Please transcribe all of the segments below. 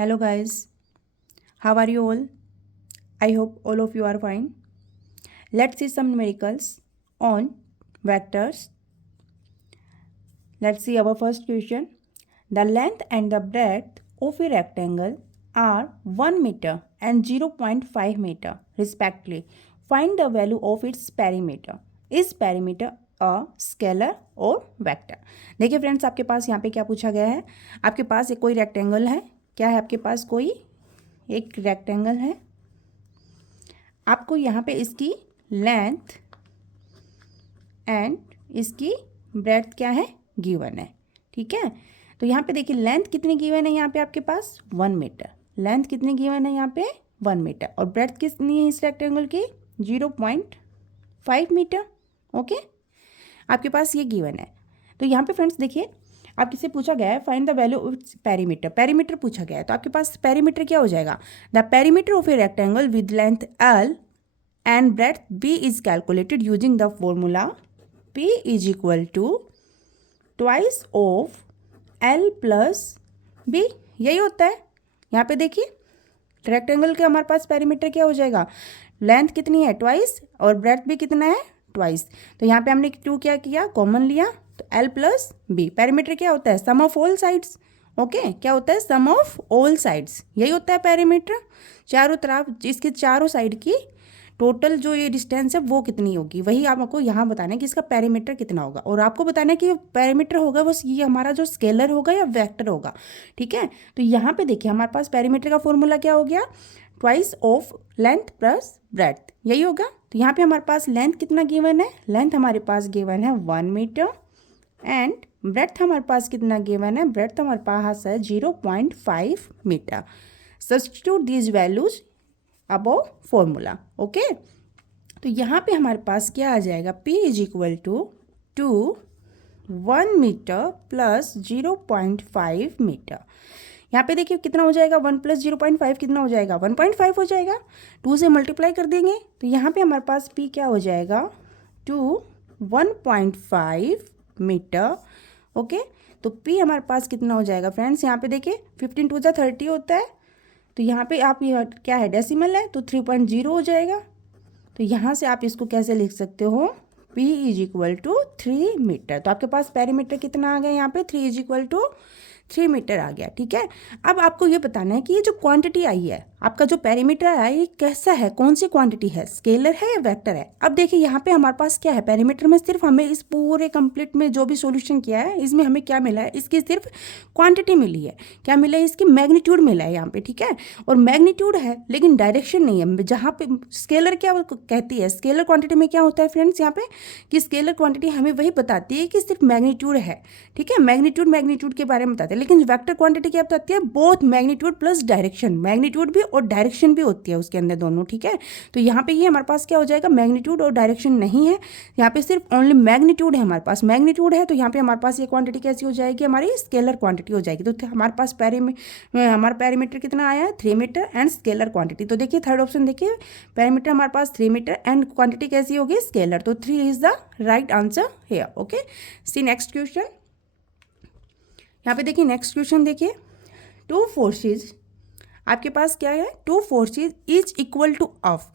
Hello guys, how are you all? I hope all of you are fine. Let's see some numericals on vectors. Let's see our first question. The length and the breadth of a rectangle are 1 meter and 0.5 meter respectively. Find the value of its perimeter. Is perimeter a scalar और vector? देखिए friends, आपके पास यहाँ पे क्या पूछा गया है। आपके पास एक कोई रेक्टेंगल है। क्या है आपके पास? कोई एक रेक्टेंगल है। आपको यहाँ पे इसकी लेंथ एंड इसकी ब्रेड्थ क्या है गिवन है। ठीक है, तो यहाँ पे देखिए लेंथ कितनी गिवन है यहाँ पे आपके पास 1 मीटर। लेंथ कितनी गिवन है यहाँ पे 1 मीटर और ब्रेड्थ कितनी है इस रेक्टेंगल की 0.5 मीटर। ओके, आपके पास ये गिवन है। तो यहाँ पे फ्रेंड्स देखिए आपसे से पूछा गया है find the value of perimeter. Perimeter पूछा गया है तो आपके पास पेरीमीटर क्या हो जाएगा? The perimeter of a rectangle with length L and breadth B is calculated using the formula P is equal to twice of L plus B। यही होता है। यहाँ पे देखिए रेक्टेंगल के हमारे पास पेरीमीटर क्या हो जाएगा? लेंथ कितनी है ट्वाइस और ब्रेड्थ भी कितना है ट्वाइस। तो यहाँ पे हमने टू क्या किया कॉमन लिया तो L प्लस B। पेरीमीटर क्या होता है? सम ऑफ ऑल साइड्स। ओके, क्या होता है? सम ऑफ ऑल साइड्स। यही होता है पेरीमीटर। चारों तरफ इसके चारों साइड की टोटल जो ये डिस्टेंस है वो कितनी होगी, वही आपको यहाँ बताना है कि इसका पेरीमीटर कितना होगा। और आपको बताना है कि पेरीमीटर होगा वो ये हमारा जो स्केलर होगा या वेक्टर होगा। ठीक है, तो यहाँ पे देखिए हमारे पास पेरीमीटर का फॉर्मूला क्या हो गया? Twice of length plus breadth, यही होगा। तो यहाँ पे हमारे पास लेंथ कितना गिवन है? लेंथ हमारे पास गिवन है 1 मीटर एंड ब्रेड्थ हमारे पास कितना गिवन है? ब्रेड्थ हमारे पास है 0.5 metre. Substitute these values above formula. Okay, तो यहाँ पे हमारे पास क्या आ जाएगा? P is equal to 1 metre plus 0.5 metre. यहाँ पे देखिए कितना हो जाएगा? 1 प्लस 0.5 कितना हो जाएगा? 1.5 हो जाएगा। 2 से मल्टीप्लाई कर देंगे तो यहाँ पे हमारे पास P क्या हो जाएगा? 1.5 मीटर। ओके, तो P हमारे पास कितना हो जाएगा फ्रेंड्स? यहाँ पे देखिए 15 2 जा 30 होता है। तो यहाँ पे आप ये क्या है? डेसिमल है तो 3.0 हो जाएगा। तो यहाँ से आप इसको कैसे लिख सकते हो? P is equal to 3 metre. तो आपके पास पेरीमीटर कितना आ गया यहाँ पे? 3 इज इक्वल टू 3 मीटर आ गया। ठीक है, अब आपको ये बताना है कि ये जो क्वांटिटी आई है आपका जो पेरीमीटर आया ये कैसा है? कौन सी क्वांटिटी है? स्केलर है या वेक्टर है? अब देखिए यहाँ पे हमारे पास क्या है? पेरीमीटर में सिर्फ हमें इस पूरे कंप्लीट में जो भी सॉल्यूशन किया है इसमें हमें क्या मिला है? इसकी सिर्फ क्वांटिटी मिली है। क्या मिला है? इसकी मैग्नीट्यूड मिला है यहाँ पे। ठीक है, और मैग्नीट्यूड है लेकिन डायरेक्शन नहीं है। जहाँ पे स्केलर क्या कहती है? स्केलर क्वांटिटी में क्या होता है फ्रेंड्स यहाँ पे कि स्केलर क्वांटिटी हमें वही बताती है कि सिर्फ मैग्नीट्यूड है। ठीक है, मैग्नीट्यूड के बारे में बताते हैं। लेकिन वेक्टर क्वांटिटी क्या बताती है? Both magnitude plus direction. Magnitude भी और डायरेक्शन भी होती है उसके अंदर दोनों। ठीक है, तो यहाँ पे ये हमारे पास क्या हो जाएगा? मैग्नीट्यूड और डायरेक्शन नहीं है, यहाँ पे सिर्फ ओनली मैग्नीट्यूड है। हमारे पास मैग्नीट्यूड है तो यहाँ पे हमारे पास ये क्वांटिटी कैसी हो जाएगी? हमारी स्केलर क्वांटिटी हो जाएगी। तो हमारे पास हमारा पेरीमीटर कितना आया है? 3 मीटर एंड स्केलर क्वांटिटी। तो देखिए थर्ड ऑप्शन देखिए, पेरीमीटर हमारे पास 3 मीटर एंड क्वांटिटी कैसी होगी? स्केलर। तो 3 is the right answer here. Okay, see next question. यहाँ पे देखिए नेक्स्ट क्वेश्चन देखिए, टू फोर्सेज आपके पास क्या है? Two forces is equal to of.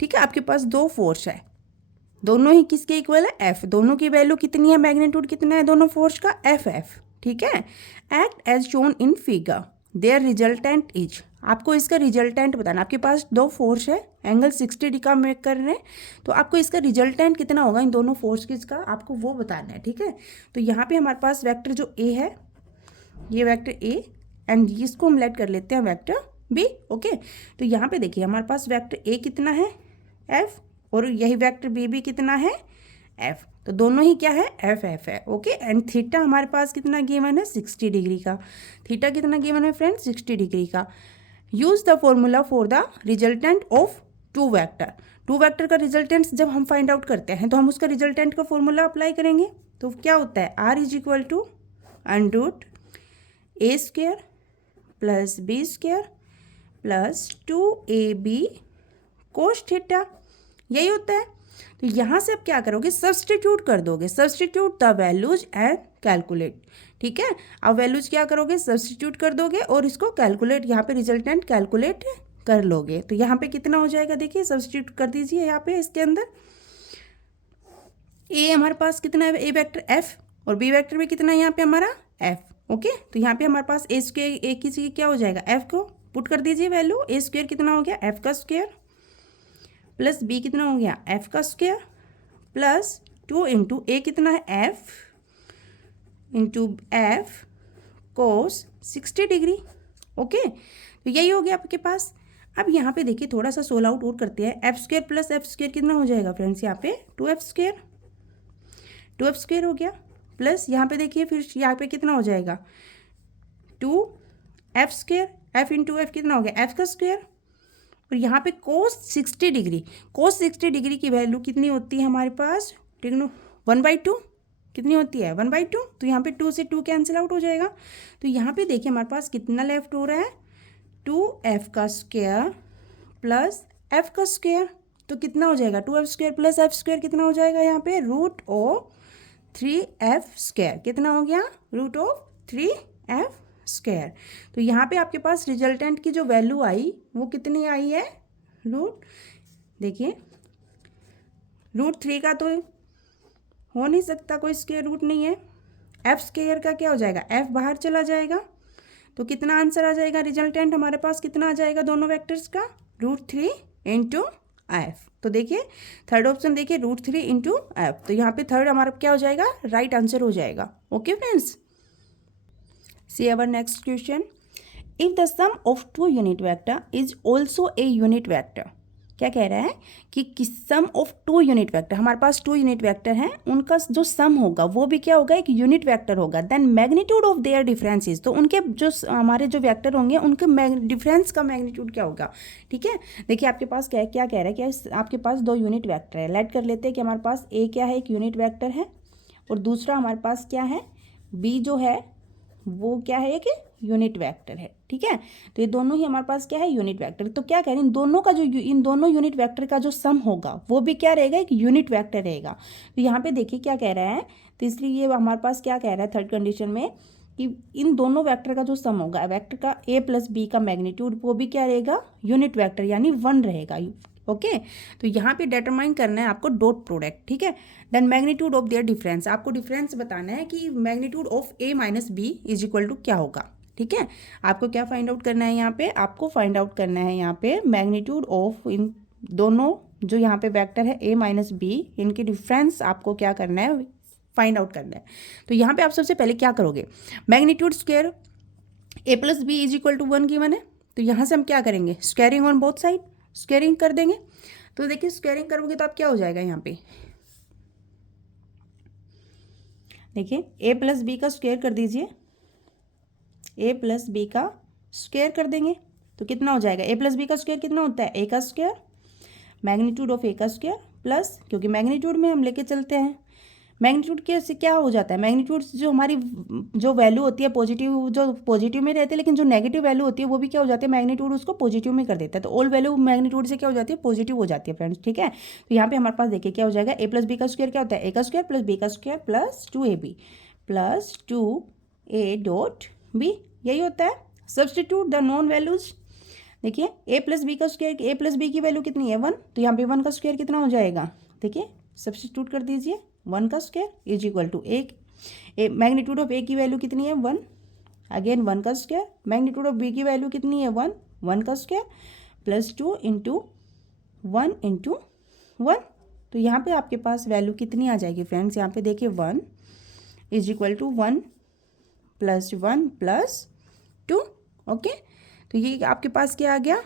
ठीक है, आपके पास दो फोर्स है, दोनों ही किसके इक्वल है? एफ। दोनों की वैल्यू कितनी है? मैग्नीट्यूड कितना है दोनों फोर्स का? F F. ठीक है, act as shown in figure their resultant is. आपको इसका रिजल्टेंट बताना। आपके पास दो फोर्स है, एंगल 60 डिग्री का मेक कर रहे हैं, तो आपको इसका रिजल्टेंट कितना होगा इन दोनों फोर्स का आपको वो बताना है। ठीक है, तो यहाँ पे हमारे पास वेक्टर जो ए है, ये वेक्टर ए एंड इसको हम लेट कर लेते हैं वेक्टर बी। ओके, तो यहाँ पे देखिए हमारे पास वेक्टर ए कितना है? एफ, और यही वेक्टर बी भी कितना है? एफ। तो दोनों ही क्या है? एफ एफ है। ओके, एंड थीटा हमारे पास कितना गिवन है? 60 डिग्री का। थीटा कितना गिवन है फ्रेंड्स? 60 डिग्री का। Use the formula for the resultant of two vector. Two vector का रिजल्टेंट जब हम फाइंड आउट करते हैं तो हम उसका रिजल्टेंट का फॉर्मूला अप्लाई करेंगे। तो क्या होता है? R is equal to under A square plus B square plus 2ab cos theta, यही होता है। तो यहाँ से आप क्या करोगे? सब्सटीट्यूट कर दोगे। Substitute the values and calculate. ठीक है। अब वैल्यूज क्या करोगे, सब्स्टिट्यूट कर दोगे और इसको कैलकुलेट, यहाँ पे रिजल्टेंट कैलकुलेट कर लोगे। तो यहाँ पे कितना हो जाएगा, देखिए सब्स्टिट्यूट कर दीजिए यहाँ पे इसके अंदर। ए हमारे पास कितना है, ए वेक्टर एफ, और बी वेक्टर भी कितना है यहाँ पे हमारा एफ। ओके, तो यहाँ पे हमारे पास ए स्क्वेयर, ए की जगह क्या हो जाएगा, एफ को पुट कर दीजिए वैल्यू। ए स्क्वेयर कितना हो गया, एफ का स्क्वेयर, प्लस बी कितना हो गया, एफ का स्क्वेयर, प्लस 2 इंटू ए कितना है, F into F cos 60 degree. Okay, तो यही हो गया आपके पास। अब यहाँ पे देखिए थोड़ा सा सोल्व आउट और करते हैं। F square plus F square कितना हो जाएगा फ्रेंड्स, यहाँ पे 2f स्क्वेयर, 2f स्क्वेयर हो गया, प्लस यहाँ पे देखिए फिर यहाँ पे कितना हो जाएगा 2f square, f into F कितना हो गया, f का स्क्वेयर, और यहाँ पे कोस 60 डिग्री, कोस 60 डिग्री की वैल्यू कितनी होती है हमारे पास, ठीक है, 1/2 कितनी होती है, 1/2। तो यहाँ पे 2 से 2 कैंसिल आउट हो जाएगा। तो यहाँ पे देखिए हमारे पास कितना लेफ्ट हो रहा है, 2f का स्क्वायर प्लस f का स्क्वायर, तो कितना हो जाएगा 2f square plus f square कितना हो जाएगा यहाँ पे, √3f स्क्वायर, कितना हो गया, √3f स्क्वायर। तो यहाँ पे आपके पास रिजल्टेंट की जो वैल्यू आई वो कितनी आई है, देखिए √3 का तो हो नहीं सकता, कोई स्क्वायर रूट नहीं है। f स्क्वायर का क्या हो जाएगा, f बाहर चला जाएगा, तो कितना आंसर आ जाएगा, रिजल्टेंट हमारे पास कितना आ जाएगा दोनों वेक्टर्स का, √3 इंटू एफ। तो देखिए थर्ड ऑप्शन देखिए √3 इंटू एफ, तो यहाँ पे थर्ड हमारा क्या हो जाएगा, राइट आंसर हो जाएगा। Okay friends, see our next question. If the sum of 2 unit vector is also a unit vector, क्या कह रहा है कि सम ऑफ 2 यूनिट वेक्टर, हमारे पास 2 यूनिट वेक्टर हैं, उनका जो सम होगा वो भी क्या होगा, एक यूनिट वेक्टर होगा। Then magnitude of their differences, तो उनके जो हमारे जो वेक्टर होंगे उनके डिफरेंस का मैग्नीट्यूड क्या होगा। ठीक है, देखिए आपके पास क्या कह रहा है कि आपके पास 2 यूनिट वेक्टर है। लेट कर लेते हैं कि हमारे पास ए क्या है, एक यूनिट वेक्टर है, और दूसरा हमारे पास क्या है, बी जो है वो क्या है, एक यूनिट वेक्टर है। ठीक है, तो ये दोनों ही हमारे पास क्या है, यूनिट वेक्टर। तो क्या कह रहे हैं, इन दोनों यूनिट वेक्टर का जो सम होगा वो भी क्या रहेगा, एक यूनिट वेक्टर रहेगा। तो यहाँ पे देखिए क्या कह रहा है, तो इसलिए ये हमारे पास क्या कह रहा है थर्ड कंडीशन में, कि इन दोनों वेक्टर का जो सम होगा, वेक्टर का a प्लस बी का मैग्नीट्यूड वो भी क्या रहेगा, यूनिट वेक्टर यानी 1 रहेगा। ओके, तो यहाँ पे डिटरमाइन करना है आपको डॉट प्रोडक्ट। ठीक है, then magnitude of their difference, आपको डिफरेंस बताना है कि magnitude of a minus B is equal to क्या होगा। ठीक है, आपको क्या फाइंड आउट करना है, यहाँ पे आपको फाइंड आउट करना है यहाँ पे मैग्नीट्यूड ऑफ इन दोनों जो यहाँ पे वेक्टर है a माइनस बी, इनके डिफरेंस आपको क्या करना है, फाइंड आउट करना है। तो यहाँ पे आप सबसे पहले क्या करोगे, magnitude square a plus B is equal to 1 given है, तो यहाँ से हम क्या करेंगे, squaring on both side, squaring कर देंगे। तो देखिए स्क्वायरिंग करोगे तो आप क्या हो जाएगा, यहाँ पे देखिए a प्लस बी का स्क्वायर कर दीजिए, a प्लस बी का स्क्वायर कर देंगे तो कितना हो जाएगा, a प्लस बी का स्क्वायर कितना होता है, a का स्क्वायर, मैग्नीट्यूड ऑफ a का स्क्वायर प्लस, क्योंकि मैग्नीट्यूड में हम लेके चलते हैं, मैग्नीट्यूड के से क्या हो जाता है, मैग्नीट्यूड जो हमारी जो वैल्यू होती है पॉजिटिव, जो पॉजिटिव में रहती है, लेकिन जो नेगेटिव वैल्यू होती है वो भी क्या हो जाती है, मैग्नीट्यूड उसको पॉजिटिव में कर देता है। तो ऑल वैल्यू मैग्नीट्यूड से क्या हो जाती है, पॉजिटिव हो जाती है फ्रेंड्स। ठीक है, तो यहाँ पे हमारे पास देखिए क्या हो जाएगा, a प्लस बी का स्क्वायर क्या होता है, a का स्क्वायर प्लस b का square plus 2ab plus 2a dot b, यही होता है। सब्सटीट्यूट द नॉन वैल्यूज, देखिए a प्लस बी का स्क्वायर, a प्लस बी की वैल्यू कितनी है 1, तो यहाँ पे 1 का स्क्वायर कितना हो जाएगा, देखिए सब्सटीट्यूट कर दीजिए, 1 का square is equal to A magnitude of A की वैल्यू कितनी है 1, अगेन 1 का स्क्वायर, मैग्नीट्यूड ऑफ बी की वैल्यू कितनी है 1, 1 का स्क्वायर प्लस 2 इंटू 1 इंटू 1। तो यहाँ पे आपके पास वैल्यू कितनी आ जाएगी फ्रेंड्स, यहाँ पे देखिए 1 is equal to 1 plus 1 plus 2। Okay, तो ये आपके पास क्या आ गया,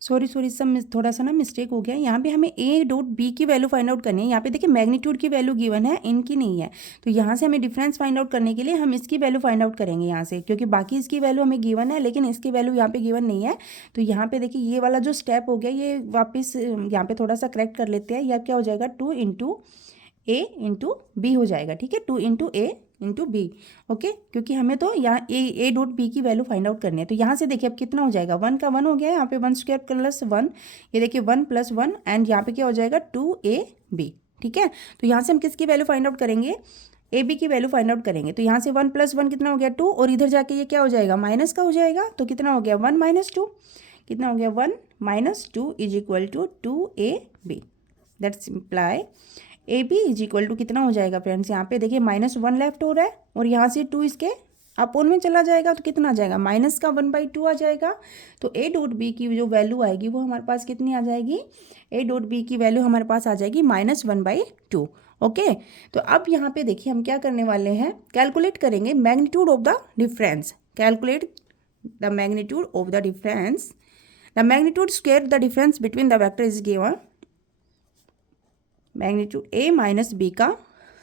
सॉरी सब थोड़ा सा ना मिस्टेक हो गया, यहाँ पे हमें a डॉट बी की वैल्यू फाइंड आउट करनी है। यहाँ पे देखिए मैग्नीट्यूड की वैल्यू गिवन है, इनकी नहीं है, तो यहाँ से हमें डिफरेंस फाइंड आउट करने के लिए हम इसकी वैल्यू फाइंड आउट करेंगे यहाँ से, क्योंकि बाकी इसकी वैल्यू हमें गिवन है लेकिन इसकी वैल्यू यहाँ पे गिवन नहीं है। तो यहाँ पे देखिए ये वाला जो स्टेप हो गया ये वापस यहाँ पे थोड़ा सा करेक्ट कर लेते हैं, यह क्या हो जाएगा 2 इंटू a इंटू बी हो जाएगा। ठीक है, 2 into a into B. Okay, क्योंकि हमें तो यहाँ ए डॉट बी की वैल्यू फाइंड आउट करनी है। तो यहाँ से देखिए अब कितना हो जाएगा, 1 का 1 हो गया, यहाँ पे 1 स्क्वायर प्लस 1, ये देखिए 1 प्लस 1 एंड यहाँ पे क्या हो जाएगा 2ab। ठीक है। तो यहाँ से हम किसकी वैल्यू फाइंड आउट करेंगे, ए बी की वैल्यू फाइंड आउट करेंगे। तो यहाँ से 1 + 1 कितना हो गया 2, और इधर जाके ये क्या हो जाएगा माइनस का हो जाएगा। तो कितना हो गया 1 - 2, कितना हो गया 1 - 2 = 2ab। That's imply A B = कितना हो जाएगा फ्रेंड्स, यहाँ पे देखिए -1 लेफ्ट हो रहा है और यहाँ से 2 इसके अपोन में चला जाएगा तो कितना आ जाएगा माइनस का 1/2 आ जाएगा। तो ए डॉट बी की जो वैल्यू आएगी वो हमारे पास कितनी आ जाएगी, ए डॉट बी की वैल्यू हमारे पास आ जाएगी -1/2। ओके। तो अब यहाँ पे देखिए हम क्या करने वाले हैं, कैलकुलेट करेंगे magnitude of the difference. Calculate the magnitude of the difference, the magnitude square the difference between the vector is given magnitude a - b का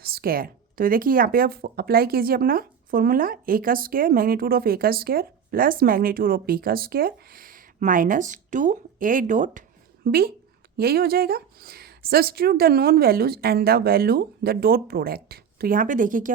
स्क्वायर। तो देखिए यहाँ पे आप अप्लाई कीजिए अपना फॉर्मूला, a का स्क्वायर मैग्नीट्यूड ऑफ a का square plus magnitude of b का स्क्वायर -2a डॉट b, यही हो जाएगा। Substitute the known values and the value the dot product. तो यहाँ पे देखिए क्या